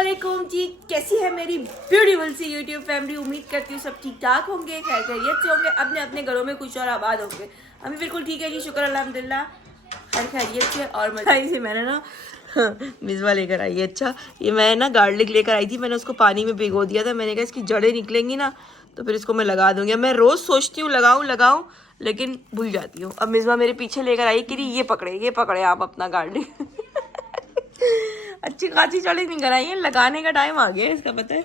अस्सलामुअलैकुम जी, कैसी है मेरी ब्यूटीफुल सी यूट्यूब फैमिली। उम्मीद करती हूँ सब ठीक ठाक होंगे, खैर खैरियत से होंगे, अपने अपने घरों में खुश और आबाद होंगे। हम बिल्कुल ठीक है जी, शुक्र अल्हम्दुलिल्लाह, हर खैरियत से। और मज़ा से मैंने ना मिसवा लेकर आई है। अच्छा, ये मैं ना गार्लिक लेकर आई थी, मैंने उसको पानी में भिगो दिया था। मैंने कहा इसकी जड़ें निकलेंगी ना तो फिर इसको मैं लगा दूंगी। मैं रोज़ सोचती हूँ लगाऊं लेकिन भूल जाती हूँ। अब मिसवा मेरे पीछे लेकर आई कि ये पकड़े आप अपना गार्लिक अच्छी खासी चढ़ी नहीं कराई है, लगाने का टाइम आ गया इसका, पता है।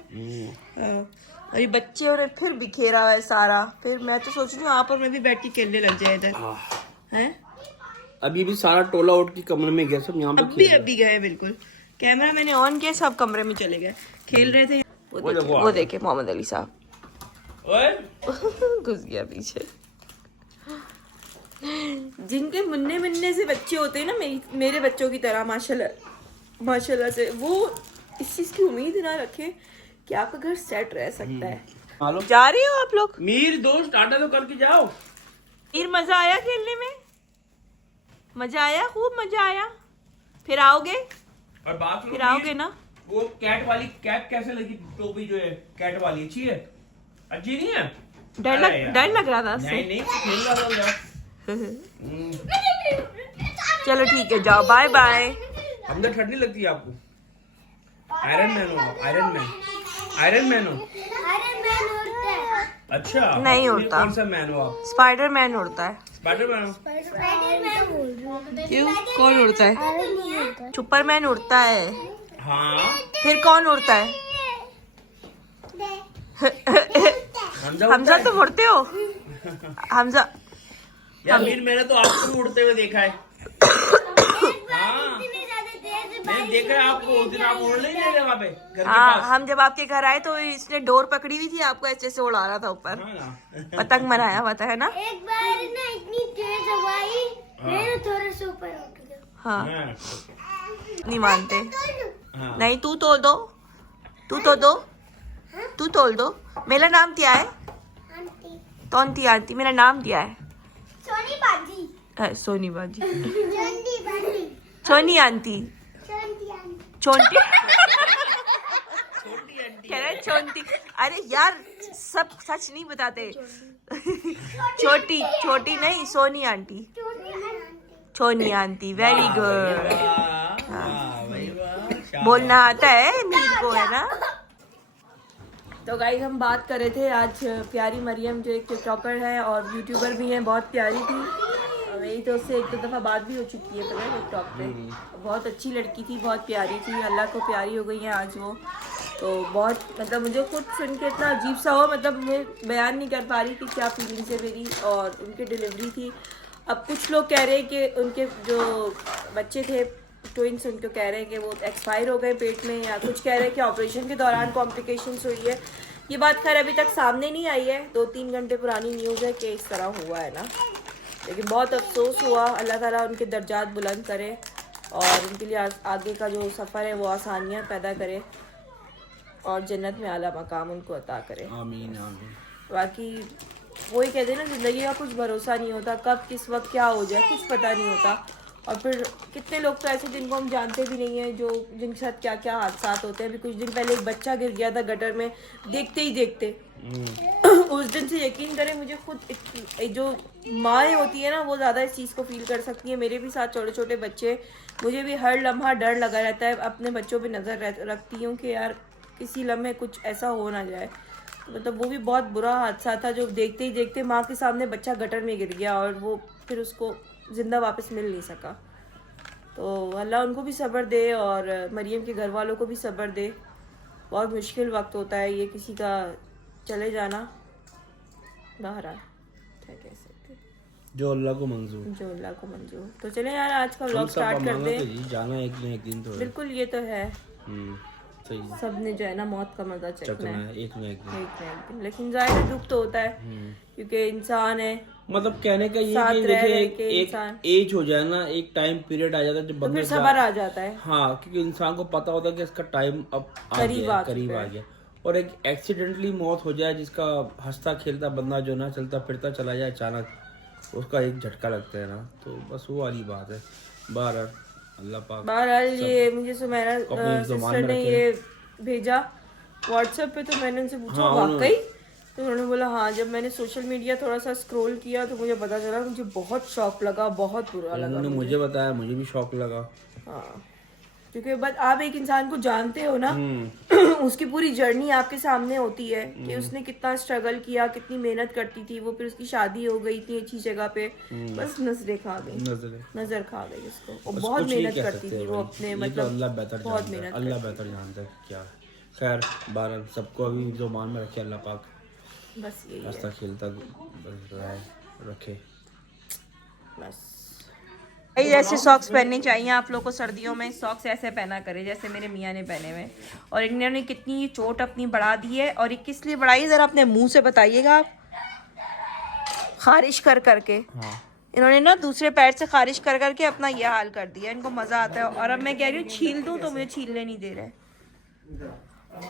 और ये बच्चे और फिर बिखेरा हुआ है सारा। फिर मैं तो सोच रही हूँ आप और मैं भी बैठ के खेलने लग जाए इधर हैं। अभी भी सारा टोला उठ के कमरे में गया, सब यहाँ पे अभी गए, बिल्कुल कैमरा मैंने ऑन किया, सब कमरे में चले गए, खेल रहे थे। वो देखे मोहम्मद अली साहब घुस गया पीछे। जिनके मुन्ने से बच्चे होते हैं ना, मेरे बच्चों की तरह माशाल्लाह से, वो इस चीज की उम्मीद ना रखे कि आपका घर सेट रह सकता है। जा रही हो आप लोग? मीर दोस्त टाटा तो करके जाओ। मीर, मजा आया खेलने में? मजा आया, खूब मजा आया। फिर आओगे? और बात फिर आओगे ना? वो कैट वाली कैप कैसे लगी? टोपी जो है कैट वाली अच्छी है? अच्छी नहीं है? डर लग रहा था उससे। नहीं खेल रहा था यार। चलो ठीक है, जाओ, बाय बाय। अंदर ठंडी लगती है आपको? आयरन मैन हो। अच्छा, नहीं उड़ता। कौन सा मैन हो आप? स्पाइडर मैन उड़ता है। स्पाइडरमैन हो? क्यों, कौन उड़ता है? सुपरमैन उड़ता है। हाँ, फिर कौन उड़ता है? हमजा तुम उड़ते हो? हमजा यार मीर, मैंने तो आपको भी उड़ते हुए देखा है। हाँ, मैंने देखा है आपको। उस दिन आप उड़ नहीं गए वहाँ पे घर के पास? हम जब आपके घर आए तो इसने डोर पकड़ी हुई थी, आपको ऐसे से उड़ा रहा था ऊपर। पतंग बनाया हुआ था, है ना? एक बार ना इतनी तेज हवा आई, मैं थोड़ा सा ऊपर उठ गया। हाँ, नहीं मानते। नहीं, तू तोड़ दो, तू तोड़ दो। मेरा नाम क्या है? आंटी, तोंती आंटी मेरा नाम दिया है। सोनी बाजी, सोनी बाजी, चंदी बाजी, सोनी आंटी, चंदी आंटी, छोटी कह रहे छोटी। अरे यार, सब सच नहीं बताते। छोटी नहीं, Soni aunty, Soni aunty. Very good. बोलना आता है मीर को, है ना? तो गाइस, हम बात कर रहे थे आज प्यारी मरियम, जो एक टिकटॉकर है और यूट्यूबर भी है, बहुत प्यारी थी। मेरी तो उससे एक दो दफ़ा बात भी हो चुकी है, पता है, टिकटॉक पे। बहुत अच्छी लड़की थी, बहुत प्यारी थी, अल्लाह को प्यारी हो गई है आज वो। तो बहुत, मतलब मुझे खुद सुन के इतना अजीब सा हो, मतलब मैं बयान नहीं कर पा रही कि क्या फीलिंग्स है मेरी। और उनकी डिलीवरी थी। अब कुछ लोग कह रहे हैं कि उनके जो बच्चे थे ट्विंस, उनको कह रहे हैं कि वो एक्सपायर हो गए पेट में, या कुछ कह रहे हैं कि ऑपरेशन के दौरान कॉम्प्लिकेशंस हुई है। ये बात खैर अभी तक सामने नहीं आई है, 2-3 घंटे पुरानी न्यूज़ है कि इस तरह हुआ है ना। लेकिन बहुत अफसोस हुआ। अल्लाह ताला उनके दर्जात बुलंद करे और उनके लिए आगे का जो सफ़र है वो आसानियाँ पैदा करे और जन्नत में आला मकाम उनको अता करे। आमीन आमीन। बाकी वही कहते हैं ना, ज़िंदगी का कुछ भरोसा नहीं होता, कब किस वक्त क्या हो जाए कुछ पता नहीं होता। और फिर कितने लोग तो ऐसे जिनको हम जानते भी नहीं हैं, जो जिनके साथ क्या क्या हादसा होते हैं। अभी कुछ दिन पहले एक बच्चा गिर गया था गटर में, देखते ही देखते। उस दिन से यकीन करें, मुझे खुद जो माएँ होती है ना, वो ज़्यादा इस चीज़ को फील कर सकती है। मेरे भी साथ छोटे छोटे बच्चे, मुझे भी हर लम्हा डर लगा रहता है। अपने बच्चों पे नज़र रखती हूँ कि यार किसी लम्हे कुछ ऐसा हो ना जाए। मतलब वो भी बहुत बुरा हादसा था, जो देखते ही देखते माँ के सामने बच्चा गटर में गिर गया और वो फिर उसको ज़िंदा वापस मिल नहीं सका। तो अल्लाह उनको भी सब्र दे और मरियम के घर वालों को भी सब्र दे। बहुत मुश्किल वक्त होता है ये, किसी का चले जाना। बहरहाल क्या कह सकते, जो अल्लाह को मंजूर। तो चले यार, आज का व्लॉग स्टार्ट कर दे। जाना एक न एक दिन तो है। बिल्कुल, ये तो है। सही। सबने जो है ना मौत का मजा चखना है एक न एक दिन। लेकिन जाहिर है दुख तो होता है, क्योंकि इंसान है। मतलब कहने का ये साथ कि रह देखिए, रह के एक इंसान एज हो जाए ना, एक टाइम पीरियड आ जाता है जब तो बंदा फिर सब्र आ जाता है। हाँ, क्योंकि इंसान को पता होता है कि इसका टाइम अब करीब आ गया। और एक एक्सीडेंटली मौत हो जाए, जिसका हंसता खेलता बंदा जो ना चलता फिरता चला जाए अचानक, उसका एक झटका लगता है ना, तो बस वो वाली बात है। बहरहाल अल्लाह पाक, बहरहाल ये मुझे सुमेरा सिस्टर ने ये भेजा व्हाट्सएप पे, तो मैंने उनसे पूछा हाँ, वाकई? तो उन्होंने बोला हाँ। जब मैंने सोशल मीडिया थोड़ा सा स्क्रॉल किया तो मुझे पता चला, मुझे बहुत शॉक लगा, बहुत बुरा लगा। उन्होंने मुझे बताया, मुझे भी शौक लगा। हाँ, क्योंकि बस आप एक इंसान को जानते हो ना, उसकी पूरी जर्नी आपके सामने होती है कि उसने कितना स्ट्रगल किया, कितनी मेहनत करती थी वो, फिर उसकी शादी हो गई इतनी अच्छी जगह पे, बस नजरें खा गई, नजर खा गई उसको। और बहुत मेहनत करती थी वो अपने, मतलब अल्लाह बेहतर बहुत जानता है, मेहनत अल्लाह बेहतर जानता है क्या। खैर बहरहाल सबको अभी ज़ुबान में रखे अल्लाह पाक, बस यही है, हंसता खेलता रखे बस। ऐसे सॉक्स पहनने चाहिए आप लोग को सर्दियों में। सॉक्स ऐसे पहना करे जैसे मेरे मियाँ ने पहने हुए। और इन्होंने कितनी चोट अपनी बढ़ा दी है, और ये किस लिए बढ़ाई ज़रा अपने मुंह से बताइएगा आप। खारिश कर करके इन्होंने ना दूसरे पैर से खारिश कर करके अपना ये हाल कर दिया। इनको मज़ा आता है। और अब मैं कह रही हूँ छील दूँ तो मुझे छीलने नहीं दे रहे।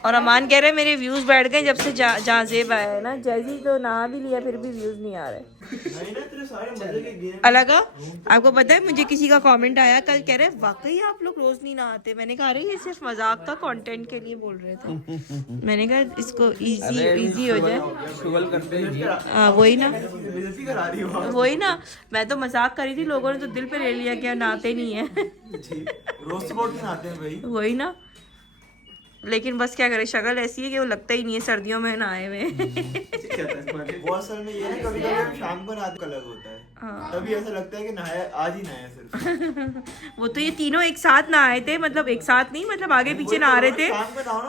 और अमान कह रहे हैं मेरे व्यूज बैठ गए जब से जाजेब आया है ना। जैजी तो नहा भी लिया फिर भी व्यूज नहीं आ रहे। अलग आपको पता है, मुझे किसी का कमेंट आया कल, कह रहे वाकई आप लोग रोज नहीं नहाते। मैंने कहा अरे ये सिर्फ मजाक था, कंटेंट के लिए बोल रहे थे। मैंने कहा इसको इजी हो जाए। वही ना, मैं तो मजाक करी थी, लोगों ने तो दिल पे ले लिया कि नहाते नहीं है। वही ना, लेकिन बस क्या करे, शक्ल ऐसी है कि वो लगता ही नहीं है सर्दियों में नहाए हुए। बहुत साल में ये ना, कभी कभी शाम को नहाते अलग होता है। हाँ। तभी ऐसा लगता है कि नहाया आज ही नहाया सिर्फ। वो तो ये तीनों एक साथ नहाए थे, मतलब एक साथ नहीं, मतलब आगे पीछे नहा रहे थे,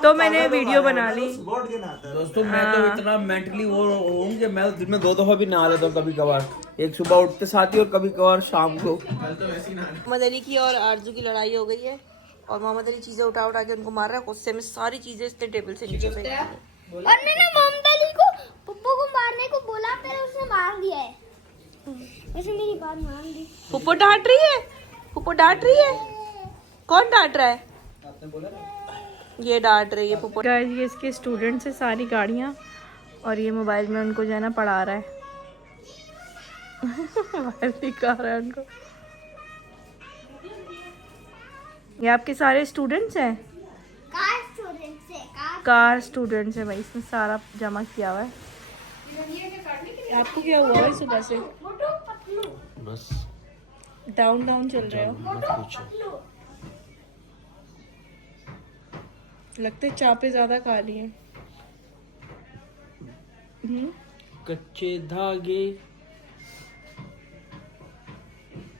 तो मैंने वीडियो बना ली। दोस्तों मैं तो इतना मेंटली वो हूँ कि मैं दिन में 2 दफा भी नहा लेता हूँ कभी कभार। एक सुबह उठते साथ ही और कभी कभार शाम को। मोहम्मद अली की और आरजू की लड़ाई हो गई है, और मोहम्मद अली चीजें उठा उठा के उनको मार रहा है। गुस्से में सारी चीजें इसने टेबल से नीचे फेंक दी है। और मैंने मोहम्मद अली को पप्पू को मारने को बोला, फिर उसने मार दिया है। वैसे मेरी बात मान ली। पुप्पो डांट रही है, पुप्पो डांट रही है। कौन डांट रहा है? ये डांट रही है पुप्पो। गाइस ये इसके स्टूडेंट्स है सारी गाड़ियाँ, और ये मोबाइल में उनको जो है ना पढ़ा रहा है। मोबाइल दिखा रहा है उनको। ये आपके सारे स्टूडेंट्स हैं? कार स्टूडेंट्स है भाई, इसमें सारा जमा किया हुआ है। आपको क्या हुआ है सुबह से? बस डाउन चल रहे हो, लगता है चापे ज्यादा खा लिए। कच्चे धागे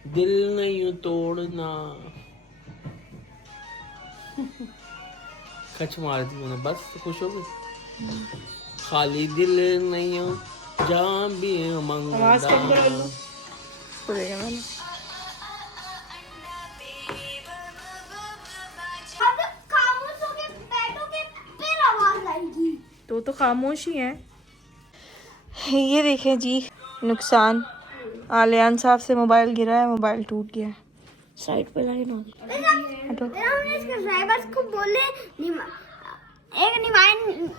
दिल नहीं तोड़ना। कच मार दी मैंने, बस खुश हो गई। खाली दिल नहीं हो जहाँ भी मंगदा। तो खामोश ही है। ये देखें जी नुकसान, आलियान साहब से मोबाइल गिरा है, मोबाइल टूट गया है। साइड पे लाइन हो ड्राइवर्स को बोले एक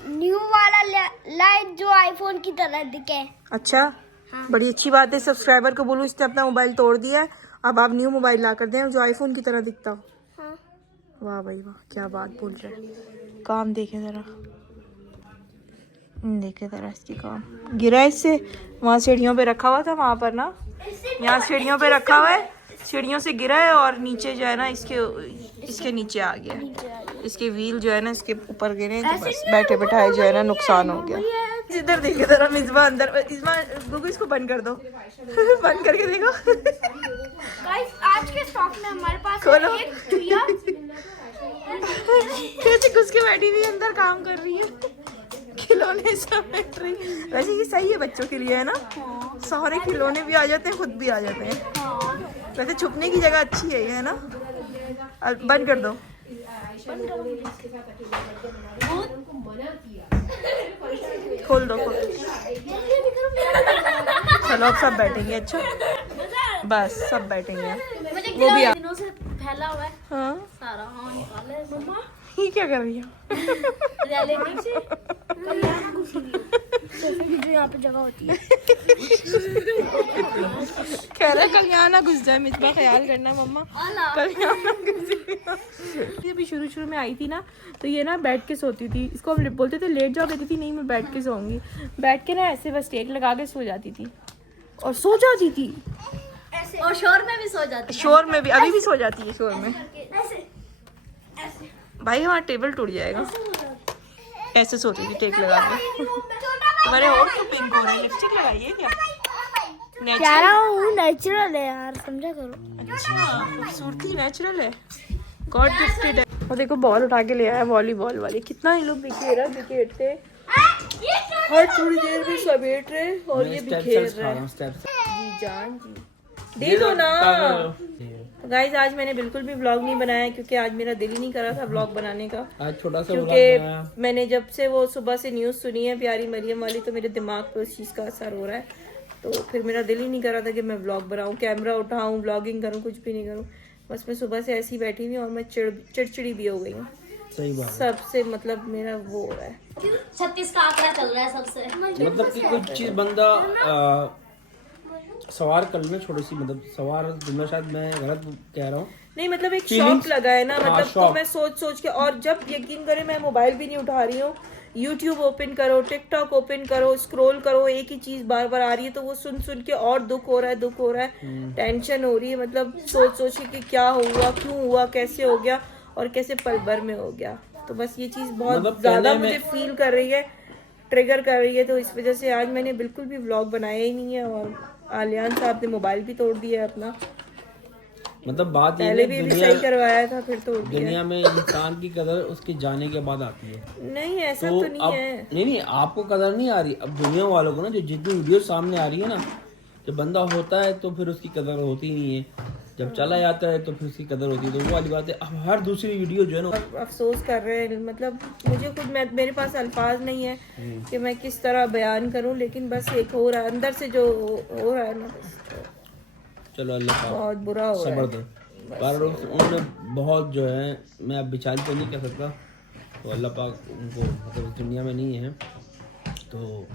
न्यू वाला लाइट जो आईफोन की तरह दिखे। अच्छा हाँ। बड़ी अच्छी बात है, सब्सक्राइबर को बोलूं इसने अपना मोबाइल तोड़ दिया है, अब आप न्यू मोबाइल ला कर दें जो आईफोन की तरह दिखता हो। हाँ। वाह भाई वाह, क्या बात बोल रहे हैं। काम देखे जरा, देखे जरा इसकी काम। गिरा इससे, वहाँ सीढ़ियों पे रखा हुआ था, वहाँ पर ना, यहाँ सीढ़ियों पे रखा हुआ है, सीढ़ियों से गिरा है और नीचे जो है ना इसके नीचे आ गया। इसके व्हील जो है ना इसके ऊपर गिरे, तो बस बैठे बैठाए जो है ना नुकसान हो गया। इधर देखे जरा मिसबा अंदर, इस्मा गुगु इसको बंद कर दो। बंद करके देखो। गाइस आज के स्टॉक में हमारे पास खोलो। एक चुया कैसे घुस के बैठी हुई अंदर काम कर रही है, खिलौने समेट रही। वैसे ये सही है बच्चों के लिए है ना, सारे खिलौने भी आ जाते हैं, खुद भी आ जाते हैं। वैसे छुपने की जगह अच्छी है ये, है ना। बंद कर दो। खोल दो, खोल। चलो अब सब बैठेंगे। अच्छा बस सब बैठेंगे, वो भी दिनों से फैला हुआ है। हाँ सारा हाँ निकाले मम्मा। ये क्या कर रही है? रियलिटी से सोफे की जो यहाँ पे जगह होती है। कह रहा कल यहाँ ना घुस जाए, मिसबा ख्याल करना मम्मा, कल यहाँ ना घुस। ये भी शुरू में आई थी ना, तो ये ना बैठ के सोती थी, इसको हम बोलते थे लेट जाओ, कहती थी नहीं मैं बैठ के सोऊंगी। बैठ के ना ऐसे बस टेक लगा के सो जाती थी और सो जाती थी, और शोर में भी सो जाती है। शोर में भी, अभी भी सो जाती है शोर में। ऐसे ऐसे भाई हमारा टेबल टूट जाएगा। ऐसे सोती थी टेक लगा के। तुम्हारे होठ तो पिंक हो रहे हैं, लिपस्टिक लगाइए क्या? कह रहा हूँ नेचुरल है यार, समझा करो। अच्छा, खूबसूरती नेचुरल है, गॉड गिफ्टेड है। और देखो बॉल उठा के ले आया वॉलीबॉल वाले, कितना ये लोग बिखेरते हर थोड़ी देर में समेट रहे और ये बिखेर रहे हैं। जी जान जी दे दो ना। तो गाइज आज मैंने बिल्कुल भी व्लॉग नहीं बनाया क्योंकि आज मेरा दिल ही नहीं कर रहा था व्लॉग बनाने का। आज छोटा सा क्योंकि मैंने जब से वो सुबह से न्यूज़ सुनी है प्यारी मरियम वाली, तो मेरे दिमाग पे उस चीज़ का असर हो रहा है। तो फिर मेरा दिल ही नहीं कर रहा था कि मैं व्लॉग बनाऊं, कैमरा उठाऊं, व्लॉगिंग करूं, कुछ भी नहीं करूं। बस मैं सुबह से ऐसी बैठी हुई और मैं चिड़चिड़ी भी हो गई हूँ। सही बात। सबसे मतलब मेरा वो हो रहा है, 36 का आंकड़ा चल रहा है सबसे। मतलब कि कुछ चीज बंदा सवार कर ले, छोटी सी मतलब सवार जुमला शायद मैं गलत कह रहा हूँ। नहीं मतलब एक Feelings? शौक लगा है ना, हाँ, मतलब तो शौक। मैं सोच के, और जब यकीन करें मैं मोबाइल भी नहीं उठा रही हूँ, यूट्यूब ओपन करो, टिकटॉक ओपन करो, स्क्रॉल करो, एक ही चीज बार बार आ रही है, तो वो सुन के और दुख हो रहा है, टेंशन हो रही है। मतलब सोच के कि क्या हुआ, क्यों हुआ, कैसे हो गया और कैसे पल भर में हो गया। तो बस ये चीज बहुत मतलब ज्यादा कहने मुझे फील कर रही है, ट्रिगर कर रही है। तो इस वजह से आज मैंने बिल्कुल भी व्लॉग बनाया ही नहीं है। और आलियान साहब ने मोबाइल भी तोड़ दिया है अपना, मतलब बात ये पहले है, भी सही करवाया था फिर तोड़ दिया। दुनिया में इंसान की कदर उसके जाने के बाद आती है। नहीं ऐसा तो तो नहीं अब है। नहीं आपको कदर नहीं आ रही, अब दुनिया वालों को ना जो जितनी वीडियो सामने आ रही है ना, जब बंदा होता है तो फिर उसकी कदर होती नहीं है, जब चला जाता है तो फिर उसकी कदर होती है। तो वो वाली बात है, अब हर दूसरी वीडियो जो है ना अफसोस कर रहे हैं, मतलब मुझे खुद मेरे पास अल्फाज नहीं है कि मैं किस तरह बयान करूं, लेकिन बस एक हो रहा है अंदर से जो हो रहा है ना, बस चलो अल्लाह पाक बहुत बुरा हो रहा सब्र है। दे। पर उन्होंने बहुत जो है, मैं अब बेचारी तो नहीं कह सकता, तो अल्लाह पाक उनको मतलब इस दुनिया में नहीं है, तो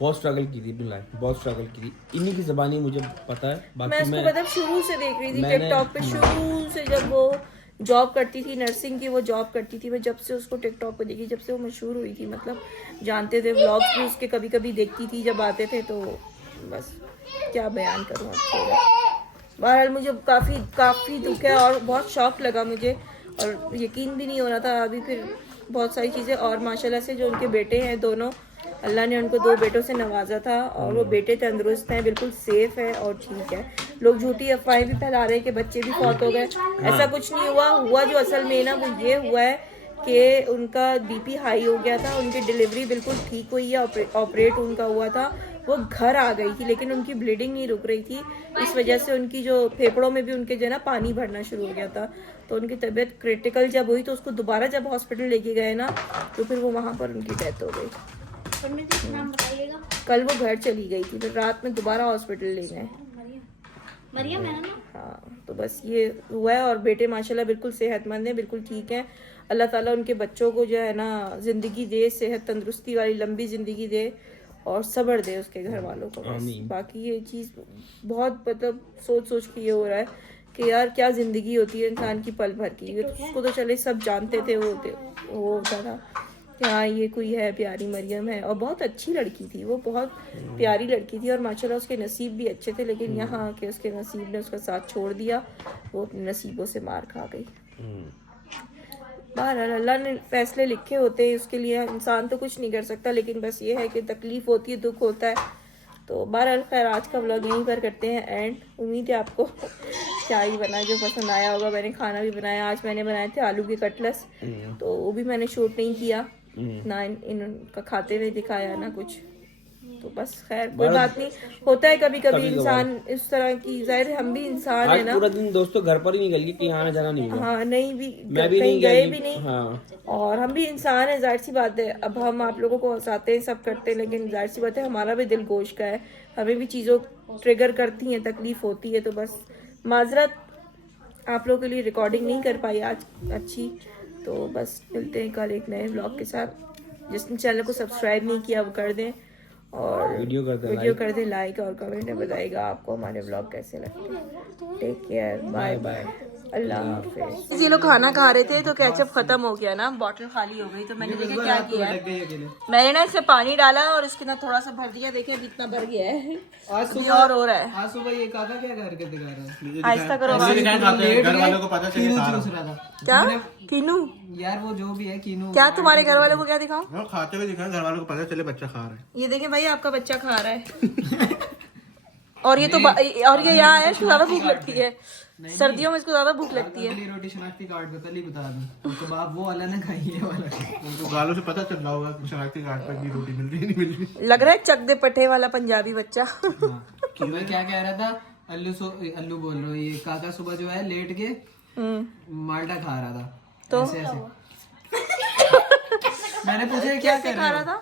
बहुत स्ट्रगल की थी अपनी लाइफ, बहुत स्ट्रगल की थी, इन्हीं की ज़बानी मुझे पता है। मैं बाकी उसको मैं मतलब शुरू से देख रही थी मैंने- टिकटॉक पे, शुरू से जब वो जॉब करती थी, नर्सिंग की वो जॉब करती थी, मैं जब से उसको टिकटॉक पे देखी, जब से वो मशहूर हुई थी, मतलब जानते थे, व्लॉग्स भी उसके कभी कभी देखती थी जब आते थे, तो बस क्या बयान करूँ। बहरहाल मुझे काफ़ी दुख है और बहुत शौक लगा मुझे, और यकीन भी नहीं हो रहा था। अभी फिर बहुत सारी चीज़ें, और माशाल्लाह से जो उनके बेटे हैं दोनों, अल्लाह ने उनको 2 बेटों से नवाजा था और वो बेटे तंदुरुस्त हैं, बिल्कुल सेफ है और ठीक है। लोग झूठी अफवाहें भी फैला रहे हैं कि बच्चे भी फौत हो गए, ऐसा कुछ नहीं हुआ जो असल में ना वो ये हुआ है कि उनका बीपी हाई हो गया था, उनकी डिलीवरी बिल्कुल ठीक हुई है, ऑपरेट उनका हुआ था, वो घर आ गई थी, लेकिन उनकी ब्लीडिंग नहीं रुक रही थी। इस वजह से उनकी जो फेफड़ों में भी उनके जो है ना पानी भरना शुरू हो गया था, तो उनकी तबीयत क्रिटिकल जब हुई तो उसको दोबारा जब हॉस्पिटल लेके गए ना, तो फिर वो वहाँ पर उनकी डेथ हो गई। नाम बताइएगा। कल वो घर चली गई थी, फिर रात में दोबारा हॉस्पिटल ले गए। मरियम है ना? हाँ, तो बस ये हुआ है। और बेटे माशाल्लाह बिल्कुल सेहतमंद हैं, बिल्कुल ठीक हैं। अल्लाह ताला उनके बच्चों को जो है ना ज़िंदगी दे, सेहत तंदुरुस्ती वाली लंबी ज़िंदगी दे और सब्र दे उसके घर वालों को। बस बाकी ये चीज़ बहुत मतलब सोच के ये हो रहा है कि यार क्या ज़िंदगी होती है इंसान की पल भर की। उसको तो चले सब जानते थे, वो होता था कि हाँ ये कोई है, प्यारी मरियम है, और बहुत अच्छी लड़की थी वो, बहुत प्यारी लड़की थी और माशाल्लाह उसके नसीब भी अच्छे थे, लेकिन यहाँ आके उसके नसीब ने उसका साथ छोड़ दिया, वो अपने नसीबों से मार खा गई। बहरहाल अल्लाह ने फैसले लिखे होते हैं, उसके लिए इंसान तो कुछ नहीं कर सकता, लेकिन बस ये है कि तकलीफ होती है, दुख होता है। तो बहरहाल खैर आज का व्लॉग यहीं पर करते हैं एंड। उम्मीद है आपको चाय बना जो पसंद आया होगा। मैंने खाना भी बनाया, आज मैंने बनाए थे आलू के कटलेट्स, तो वो भी मैंने शूट नहीं किया, ना इनका खाते हुए दिखाया ना कुछ। तो बस खैर कोई बात नहीं, होता है कभी कभी इंसान इस तरह की, जाहिर हम भी इंसान है ना। पूरा दिन दोस्तों घर पर ही निकल गई, कहीं आना जाना नहीं हुआ। हाँ नहीं भी, मैं भी नहीं गए भी नहीं। हाँ। और हम भी इंसान है, जाहिर सी बात है। अब हम आप लोगों को हंसाते हैं, सब करते हैं, लेकिन जाहिर सी बात है हमारा भी दिल गोश का है, हमें भी चीज़ों ट्रिगर करती हैं, तकलीफ होती है। तो बस माजरत, आप लोगों के लिए रिकॉर्डिंग नहीं कर पाई आज अच्छी। तो बस मिलते हैं कल एक नए व्लॉग के साथ। जिसने चैनल को सब्सक्राइब नहीं किया वो कर दें, और वीडियो कर दे लाइक और कमेंट में बताइएगा आपको हमारे ब्लॉग कैसे लगते हैं। टेक केयर, बाय बाय, अल्लाह हाफिज। ये लोग खाना खा रहे थे तो केचप खत्म हो गया ना, बॉटल खाली हो गई, तो मैंने देखा क्या किया है, मैंने ना इसमें पानी डाला और इसके अंदर थोड़ा सा भर दिया, देखिए अभी इतना भर गया है, अभी और हो रहा है। आज सुबह ये काका क्या हरकत दिखा रहा है? आहिस्ता करो, घर वालों को पता चले क्या कीनू, यार वो जो भी है कीनू, क्या तुम्हारे घर वालों को क्या दिखाऊं? खाते हुए दिखा, घर वालों को पता चले बच्चा खा रहा है। ये देखें भाई आपका बच्चा खा रहा है और ये तो और ये यहाँ है, इसको ज्यादा भूख लगती है, सर्दियों में इसको ज्यादा भूख लगती है। रोटी शनाख्ती कार्ड बता ली, बता दूं तो बाप वो वाला ना खाई है वाला। उनको गालों से पता चल रहा होगा शनाख्ती कार्ड पर की रोटी मिल रही है नहीं मिल रही। लग रहा है चक दे पट्टे वाला पंजाबी बच्चा। मैं क्या कह रहा था, अल्लू बोल रहा हूँ, ये काका सुबह जो है लेट के माल्टा खा रहा था, तो ऐसे मैंने पूछा क्या कर रहा था,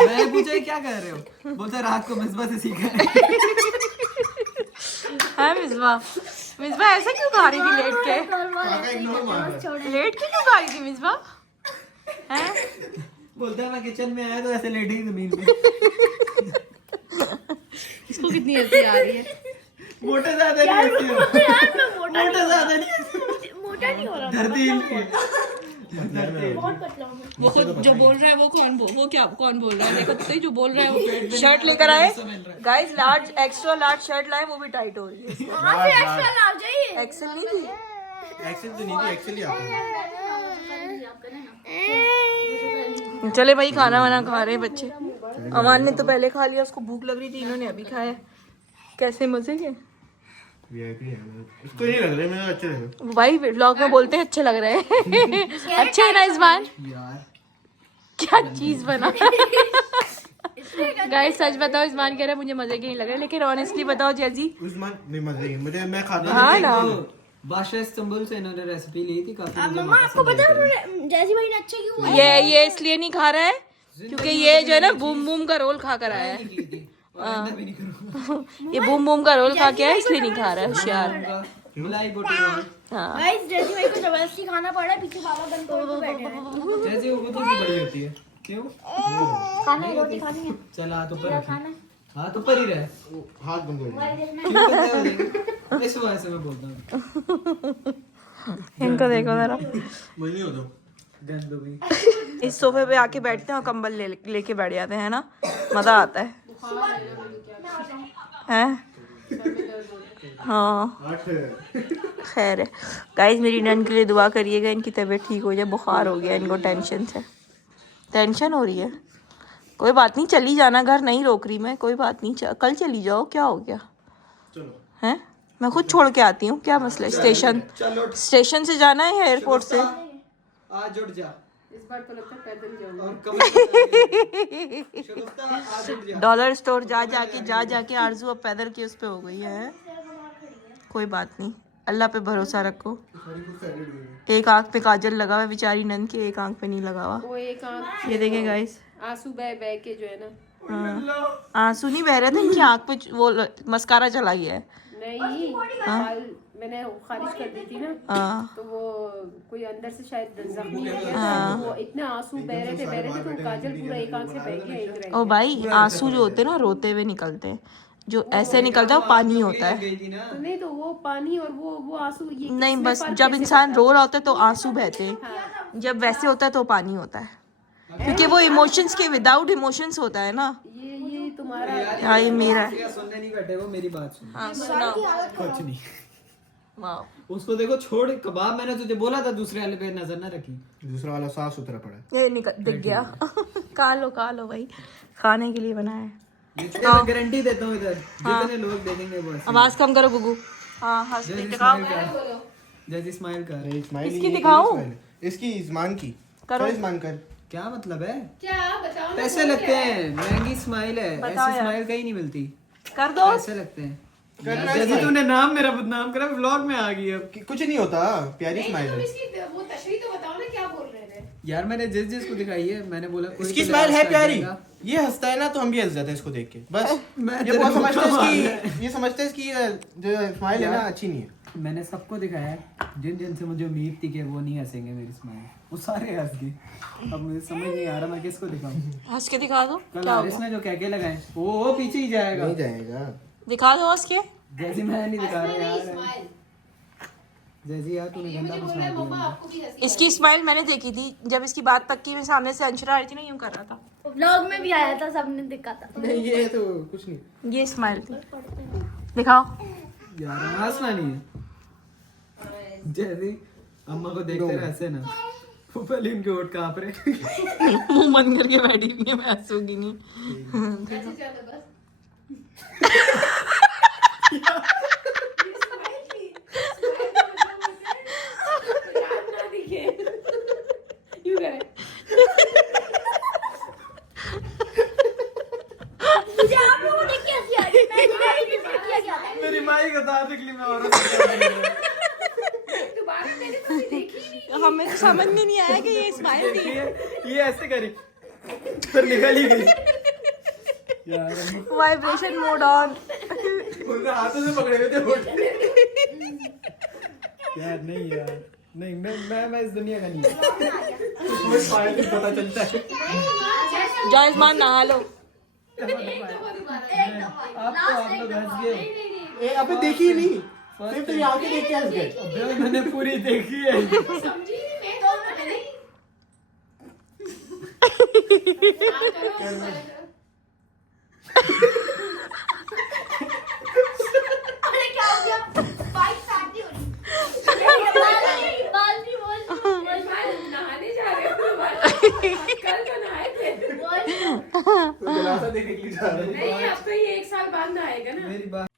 मैंने पूछा क्या कर रहे हो, बोलता रात को मिसबा से सीखा है। मिसबा ऐसा क्यों खा रही थी लेट के क्यों खा रही थी मिसबा? बोलता है मैं किचन में आया तो ऐसे लेट ही जमीन पे। इसको कितनी हंसी आ रही है। मोटा ज्यादा नहीं मोटा नहीं हो रहा, धरती बहुत पतला हूं मैं। वो खुद जो बोल रहा है वो कौन बोल रहा है, देखो तो सही, जो बोल रहा है वो शर्ट लेकर आए guys, large extra large shirt लाए, वो भी टाइट हो रही है। हाँ फिर एक्स्ट्रा लार्ज है ये, एक्सेल नहीं थी, एक्सेल तो नहीं थी, एक्सेल ही आपको। चले भाई खाना वाना खा रहे हैं बच्चे। अमान ने तो पहले खा लिया, उसको भूख लग रही थी, इन्होंने अभी खाया। कैसे मजे के वीआईपी है, इसको नहीं लग रहे, मेरे अच्छे लगे भाई, व्लॉग में बोलते हैं अच्छे लग रहे हैं। अच्छे है ना इस बार, क्या चीज बना। गाइस सच बताओ, इस्मान कह रहा है मुझे मजे के नहीं लग रहे, लेकिन ऑनेस्टली बताओ जैजी, उस्मान नहीं मजे की, मुझे मैं खाता हाँ ना, बादशाह इस्तांबुल से इन्होंने रेसिपी ली थी काफी। मम्मा आपको पता है जैसी भाई ने अच्छे क्यों बोला? ये इसलिए नहीं खा रहा है क्योंकि ये जो है ना बूम बूम का रोल खा कर आया है। ये बूम बूम का रोल खा के आया, इसलिए नहीं खा रहा है, होशियार। मलाई बोटी रोल। हाँ गाइस जैसी भाई को जबरदस्ती खाना पड़ रहा है, पीछे बाबा गन को बैठे हैं। जैसे वो तो बड़ी होती है, क्यों खाना है, रोटी खानी है, चल हाथ ऊपर खाना है। हाथ ऊपर ही रहे, हाथ बंद कर क्यों करते हो देखो? इस वजह से मैं बोलता हूँ, इनको देखो जरा, मुझे नहीं होता गंद हो गई। इस सोफे पे आके बैठते हैं और कंबल लेके बैठ जाते हैं ना, मजा आता है। हाँ खैर है गाइस, मेरी नन के लिए दुआ करिएगा, इनकी तबीयत ठीक हो जाए, बुखार हो गया इनको, टेंशन हो रही है। कोई बात नहीं, चली जाना, घर नहीं रोक रही मैं, कोई बात नहीं, कल चली जाओ, क्या हो गया है, मैं खुद छोड़ के आती हूँ, क्या मसला है? स्टेशन से जाना है या एयरपोर्ट से? आज जुड़ जा, इस बार तो लगता है पैदल जाऊंगा। और कमर शगुफ्ता आज जुड़ जा। डॉलर स्टोर जा जाके आरजू अब पैदल की उस पे हो गई है। कोई बात नहीं, अल्लाह पे भरोसा रखो। एक आंख पे काजल लगा हुआ है बेचारी नन के, एक आंख पे नहीं लगा हुआ। वो एक आंख ये देखें गाइस, आंसू बह बह के जो है ना, हाँ आंसू नहीं बह रहे थे, इनकी आंख पे वो मस्कारा चला गया है। नहीं कल मैंने खारिज कर दी थी ना, हाँ तो वो कोई अंदर से शायद जख्मी हो गया था, तो वो इतना आंसू बह रहे थे तो काजल पूरा एक आंख से बह गया, एक रह ओ भाई, आंसू जो होते हैं ना रोते हुए निकलते हैं, जो ऐसे निकलता है वो पानी होता है। गई थी ना, तो नहीं, तो वो पानी और वो आंसू ये नहीं, किसमें बस फर्क जब कैसे इंसान पता? रो रहा होता है तो आंसू बहते हैं, जब वैसे होता है तो पानी होता है, क्योंकि वो इमोशंस के विदाउट इमोशंस होता है ना। ये तुम्हारा हाँ ये मेरा है। क्या सुनने नहीं बैठे, वो मेरी बात सुन। हाँ सुनाओ। कुछ नहीं, वाह, उसको देखो छोड़ कबाब, मैंने तुझे बोला था दूसरे वाले पे नजर ना रखी। दूसरा वाला साफ सुथरा पड़ा है। ये निकल दिख गया। खा लो भाई, खाने के लिए बनाया है। मैं गारंटी देता हूँ इधर जितने लोग देखेंगे वो ऐसे। आवाज कम करो गुगू। हाँ हंस जैसे दिखाओ। स्माइल कर, जैसे स्माइल कर। इस्माइल इसकी ये दिखाऊं? इस्माइल है। इसकी इस्मान की करो। चल इस्मान कर। क्या मतलब है? क्या बताओ, पैसे लगते हैं, महंगी स्माइल है, बताओ ऐसी यार। स्माइल कहीं नहीं मिलती, कर दो। पैसे लगते हैं। करना जैसे स्माइल। तूने नाम मेरा बदनाम करा, व्लॉग में आ गई अब। कुछ नहीं होता, प्यारी स्माइल तुम है। इसकी वो तशरीह तो बताओ ना, क्या बोल रहे थे? यार मैंने जिस को दिखाई है, मैंने बोला कोई इसकी तो स्माइल है लिहाज कर प्यारी। देगा। ये हंसता है ना तो हम भी हंस जाते हैं इसको देख के बस। ये बहुत समझते हैं इसकी, ये समझते हैं इसकी जो स्माइल है ना अच्छी नहीं है। मैंने सबको दिखाया है, जिन जिन से मुझे उम्मीद थी कि वो नहीं हंसेंगे मेरी स्माइल, वो सारे हंस गए। अब मुझे समझ नहीं आ रहा मैं किसको दिखाऊं। हंस के दिखा दो। कल हारिस ने जो कहके लगाए वो पीछे ही जाएगा। नहीं जाएगा। दिखा दो हंस के। जैसी मैं नहीं दिखा रहा यार, जैसी यार तूने गंदा फंसा दिया। इसकी स्माइल मैंने देखी थी जब इसकी बात पक्की में सामने से अंशरा आ रही थी ना, यूं कर रहा था। व्लॉग में भी आया था, सबने देखा था। नहीं ये तो कुछ नहीं। ये स्माइल थी। दिखाओ। यार हंसना नहीं है। जैसे अम्मा को देखते रहे ऐसे ना, वो पहले इनके होठ कांप रहे। मुंह बंद करके बैठी हुई है, मैं हंसूंगी नहीं। मुझे आप लोगों ने क्या किया? मैं किया गया था। मेरी माई का दांत निकली, मैं और हमें तो समझ में नहीं आया कि ये स्माइल थी। ये ऐसे करी फिर निकल ही गई। यार वाइब्रेशन मोड ऑन। उनके हाथों से पकड़े हुए थे होठ। यार नहीं यार, नहीं मैं इस दुनिया का नहीं हूँ। वो स्माइल से पता चलता है। जायजमान नहा लो। आप लोग हंस गए। ए अबे देखी ही नहीं, सिर्फ तेरी आंखें देख के हंस गए। अबे मैंने पूरी देखी है। अरे क्या हो गया? बाइक शादी हो रही। बाल्टी बोल। नहाने जा रहे हो? कल तो नहाए थे। तो जलासा देखने के लिए जा रहे हैं। नहीं, अब तो ये 1 साल बाद नहाएगा ना। मेरी बात